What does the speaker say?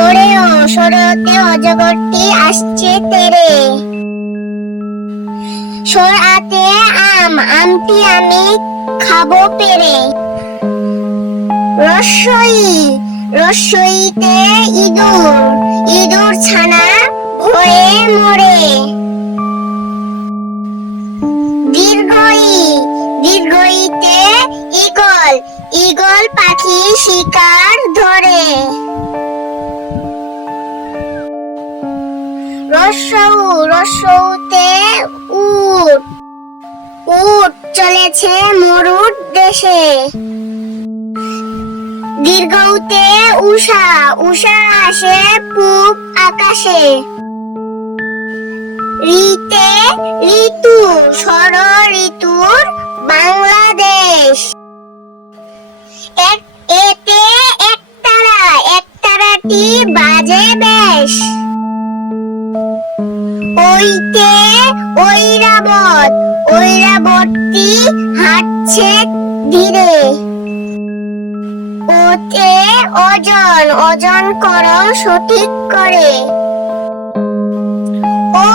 সরেও সরেতে অজগরটি আসছে তেরে। সরাতে আম, আমটি আমি খাবো পেরে। রস্যই, রস্যইতে ইঁদুর, ইঁদুর ছানা ভয়ে মরে। দীর্ঘই, দীর্ঘইতে ঈগল, ঈগল পাখি শিকার ধরে। রস্যউ, রস্যউতে উট, উট চলেছে মরুর দেশে। দীর্ঘউতে উষা, উষা আসে পূব আকাশে। ঋতে ঋতু, ষড় ঋতুর বাংলাদেশ। এতে একতারা, একতারাটি বাজে বেশ। ওইতে ঐরাবত, ঐরাবতটি হাঁটছে ধীরে। ওতে ওজন, ওজন করো সঠিক করে। ও